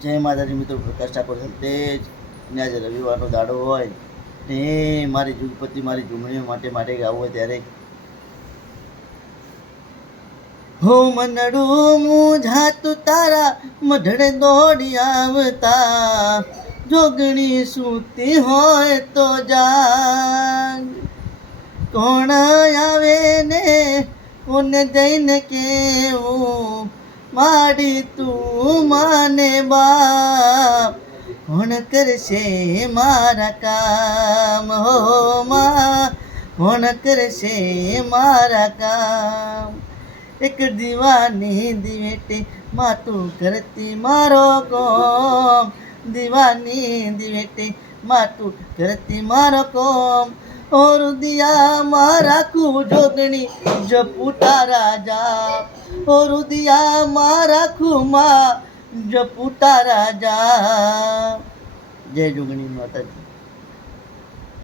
જય માતાજી મિત્રો, પ્રકાશ ઠાકોર છે. તે જ આજે રવિવારનો દાડો હોય ને મારી જુગપતિ મારી ઝૂંપણીઓ માટે ગાવું હોય ત્યારે હો મનડું મૂંઝાતું તારા મઢડે દોડી આવતા, જોગણી સૂતી હોય તો જાગ. કોણ આવે ને કોને જઈને કેવું, માડી તું માને બાપ, કોણ કરશે મારા કામ? હો માં, કોણ કરશે મારા કામ? એક દીવાની દિવેટે માતું કરતી મારો કોમ, દીવાની દિવેટે માતું કરતી મારો કોમ. ઓ રુદિયામાં રાખું જોગણી જપું તારા જાપ, ઓ રુદિયામાં રાખું માં જપું તારા જાપ. જય જોગણી માતાજી.